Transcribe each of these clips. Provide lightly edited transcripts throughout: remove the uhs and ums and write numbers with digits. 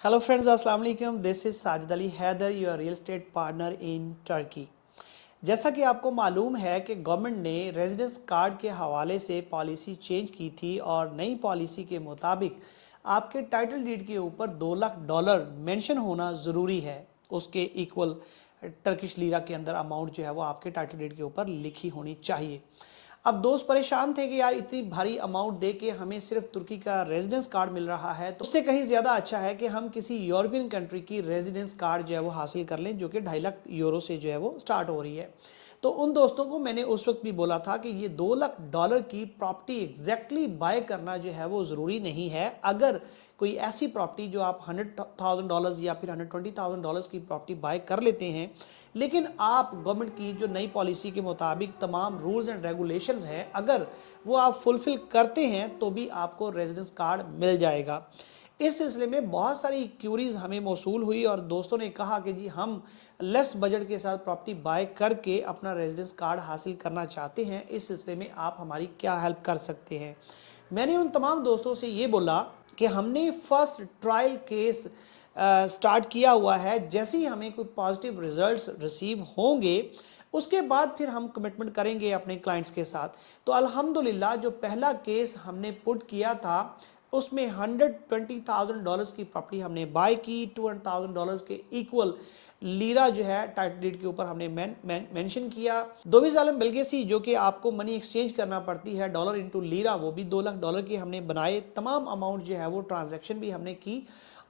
Hello friends, अस्सलाम वालेकुम। This is Sajid Ali Haider, your real estate partner in Turkey. जैसा कि आपको मालूम है कि गवर्नमेंट ने रेजिडेंस कार्ड के हवाले से पॉलिसी चेंज की थी और नई पॉलिसी के मुताबिक आपके टाइटल डीड के ऊपर $2 लाख मेंशन होना ज़रूरी है। उसके इक्वल टर्किश लीरा के अंदर अमाउंट जो है वो आपके टाइटल डीड के ऊपर लिखी होनी चाहिए। अब दोस्त परेशान थे कि यार इतनी भारी अमाउंट दे के हमें सिर्फ तुर्की का रेजिडेंस कार्ड मिल रहा है, तो उससे कहीं ज़्यादा अच्छा है कि हम किसी यूरोपियन कंट्री की रेजिडेंस कार्ड जो है वो हासिल कर लें, जो कि 2.5 लाख यूरो से जो है वो स्टार्ट हो रही है। तो उन दोस्तों को मैंने उस वक्त भी बोला था कि ये $2 लाख की प्रॉपर्टी एग्जैक्टली बाय करना जो है वो ज़रूरी नहीं है। अगर कोई ऐसी प्रॉपर्टी जो आप $100,000 या फिर $120,000 की प्रॉपर्टी बाय कर लेते हैं, लेकिन आप गवर्नमेंट की जो नई पॉलिसी के मुताबिक तमाम रूल्स एंड रेगुलेशंस हैं, अगर वो आप फुलफिल करते हैं तो भी आपको रेजिडेंस कार्ड मिल जाएगा। इस सिलसिले में बहुत सारी क्यूरीज हमें मौसूल हुई और दोस्तों ने कहा कि जी हम लेस बजट के साथ प्रॉपर्टी बाय करके अपना रेजिडेंस कार्ड हासिल करना चाहते हैं, इस सिलसिले में आप हमारी क्या हेल्प कर सकते हैं। मैंने उन तमाम दोस्तों से ये बोला कि हमने फर्स्ट ट्रायल केस स्टार्ट किया हुआ है। जैसे ही हमें कोई पॉजिटिव रिजल्ट्स रिसीव होंगे उसके बाद फिर हम कमिटमेंट करेंगे अपने क्लाइंट्स के साथ। तो अल्हम्दुलिल्लाह जो पहला केस हमने पुट किया था उसमें $120,000 की प्रॉपर्टी हमने बाय की। $200,000 के इक्वल लीरा जो है टाइटल डीड के ऊपर हमने मेंशन किया। दोविज आलम बेल्गेसी जो कि आपको मनी एक्सचेंज करना पड़ती है डॉलर इनटू लीरा, वो भी $2 लाख के हमने बनाए। तमाम अमाउंट जो है वो ट्रांजैक्शन भी हमने की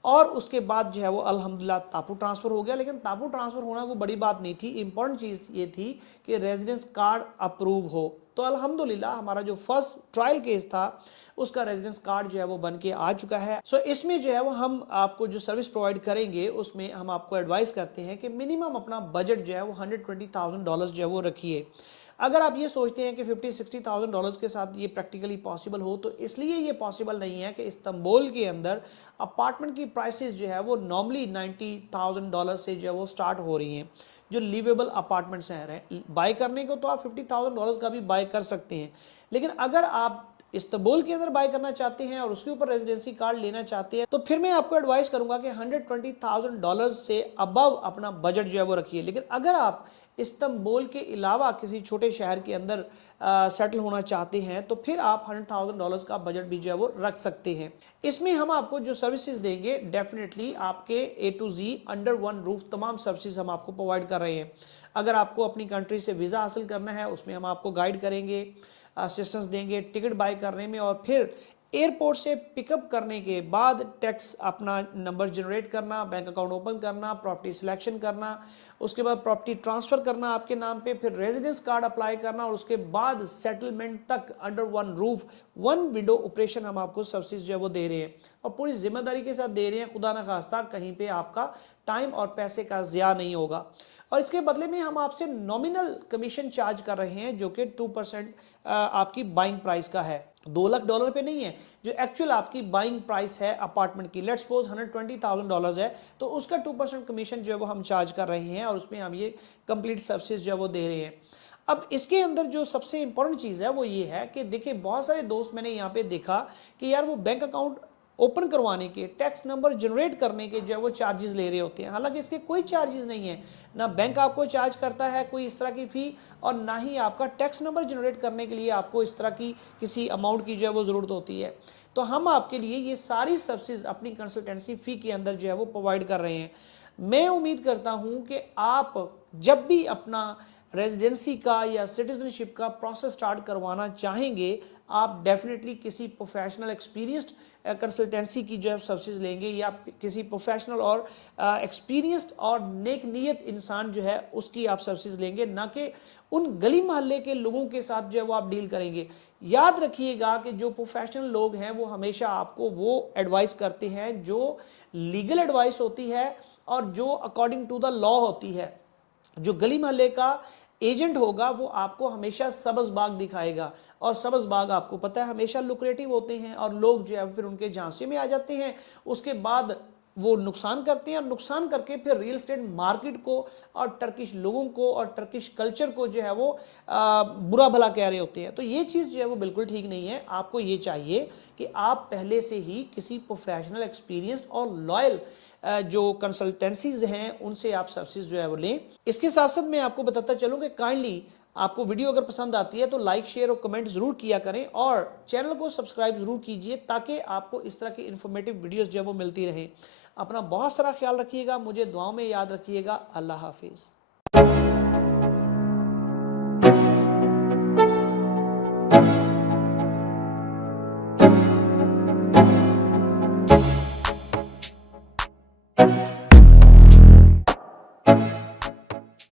और उसके बाद जो है वो अल्हम्दुलिल्लाह तापू ट्रांसफ़र हो गया। लेकिन तापू ट्रांसफ़र होना वो बड़ी बात नहीं थी, इंपॉर्टेंट चीज़ ये थी कि रेजिडेंस कार्ड अप्रूव हो। तो अल्हम्दुलिल्लाह हमारा जो फर्स्ट ट्रायल केस था उसका रेजिडेंस कार्ड जो है वो बन के आ चुका है। सो इसमें जो है वो हम आपको जो सर्विस प्रोवाइड करेंगे उसमें हम आपको एडवाइस करते हैं कि मिनिमम अपना बजट जो है वो $120,000 जो है वो रखिए। अगर आप ये सोचते हैं कि $50,000-60,000 के साथ ये प्रैक्टिकली पॉसिबल हो, तो इसलिए ये पॉसिबल नहीं है कि इस्तांबुल के अंदर अपार्टमेंट की प्राइसेस जो है वो नॉर्मली $90,000 से जो है वो स्टार्ट हो रही हैं। जो लिवेबल अपार्टमेंट्स हैं, बाय करने को तो आप $50,000 का भी बाय कर सकते हैं, लेकिन अगर आप इस्तांबुल के अंदर बाय करना चाहते हैं और उसके ऊपर रेजिडेंसी कार्ड लेना चाहते हैं तो फिर मैं आपको एडवाइस करूंगा कि $120,000 से अबव अपना बजट जो है वो रखिए। लेकिन अगर आप इस्तांबुल के अलावा किसी छोटे शहर के अंदर सेटल होना चाहते हैं तो फिर आप $100,000 का बजट भी जो है वो रख सकते हैं। इसमें हम आपको जो सर्विसेज देंगे डेफिनेटली आपके A to Z under one roof तमाम सर्विसेज हम आपको प्रोवाइड कर रहे हैं। अगर आपको अपनी कंट्री से वीज़ा हासिल करना है उसमें हम आपको गाइड करेंगे, असिस्टेंस देंगे टिकट बाय करने में, और फिर एयरपोर्ट से पिकअप करने के बाद टैक्स अपना नंबर जनरेट करना, बैंक अकाउंट ओपन करना, प्रॉपर्टी सिलेक्शन करना, उसके बाद प्रॉपर्टी ट्रांसफ़र करना आपके नाम पे, फिर रेजिडेंस कार्ड अप्लाई करना और उसके बाद सेटलमेंट तक under one roof one window operation हम आपको सर्विस जो है वो दे रहे हैं और पूरी जिम्मेदारी के साथ दे रहे हैं। खुदा न खास्ता कहीं पे आपका टाइम और पैसे का ज़िया नहीं होगा। और इसके बदले में हम आपसे नॉमिनल कमीशन चार्ज कर रहे हैं जो कि 2% आपकी बाइंग प्राइस का है। $2 लाख पे नहीं है, जो एक्चुअल आपकी बाइंग प्राइस है अपार्टमेंट की। लेट्स सपोज $120,000 है तो उसका 2% कमीशन जो है वो हम चार्ज कर रहे हैं और उसमें हम ये कंप्लीट सर्विसेज जो है वो दे रहे हैं। अब इसके अंदर जो सबसे इंपॉर्टेंट चीज़ है वो ये है कि देखिए बहुत सारे दोस्त मैंने यहाँ पे देखा कि यार वो बैंक अकाउंट ओपन करवाने के, टैक्स नंबर जनरेट करने के जो है वो चार्जेस ले रहे होते हैं। हालांकि इसके कोई चार्जेस नहीं है, ना बैंक आपको चार्ज करता है कोई इस तरह की फ़ी और ना ही आपका टैक्स नंबर जनरेट करने के लिए आपको इस तरह की किसी अमाउंट की जो है वो ज़रूरत होती है। तो हम आपके लिए ये सारी सर्विसेज अपनी कंसल्टेंसी फ़ी के अंदर जो है वो प्रोवाइड कर रहे हैं। मैं उम्मीद करता हूँ कि आप जब भी अपना रेजिडेंसी का या सिटीजनशिप का प्रोसेस स्टार्ट करवाना चाहेंगे, आप डेफिनेटली किसी प्रोफेशनल एक्सपीरियंस्ड कंसल्टेंसी की जो है सर्विसेज लेंगे या किसी प्रोफेशनल और एक्सपीरियंस्ड और नेक नीयत इंसान जो है उसकी आप सर्विसेज लेंगे, ना कि उन गली मोहल्ले के लोगों के साथ जो है वो आप डील करेंगे। याद रखिएगा कि जो प्रोफेशनल लोग हैं वो हमेशा आपको वो एडवाइस करते हैं जो लीगल एडवाइस होती है और जो अकॉर्डिंग टू द लॉ होती है। जो गली मोहल्ले का एजेंट होगा वो आपको हमेशा सब्ज बाग दिखाएगा और सब्ज बाग आपको पता है हमेशा लुक्रेटिव होते हैं और लोग जो है फिर उनके झांसे में आ जाते हैं। उसके बाद वो नुकसान करते हैं और नुकसान करके फिर रियल एस्टेट मार्केट को और टर्किश लोगों को और टर्किश कल्चर को जो है वो बुरा भला कह रहे होते हैं। तो ये चीज़ जो है वो बिल्कुल ठीक नहीं है। आपको ये चाहिए कि आप पहले से ही किसी प्रोफेशनल एक्सपीरियंस और लॉयल जो कंसल्टेंसीज हैं उनसे आप सर्विसेज जो है वो लें। इसके साथ साथ मैं आपको बताता चलूँ कि काइंडली आपको वीडियो अगर पसंद आती है तो लाइक शेयर और कमेंट जरूर किया करें और चैनल को सब्सक्राइब जरूर कीजिए ताकि आपको इस तरह की इंफॉर्मेटिव वीडियोस जो है वो मिलती रहे। अपना बहुत सारा ख्याल रखिएगा, मुझे दुआओं में याद रखिएगा। अल्लाह हाफिज़।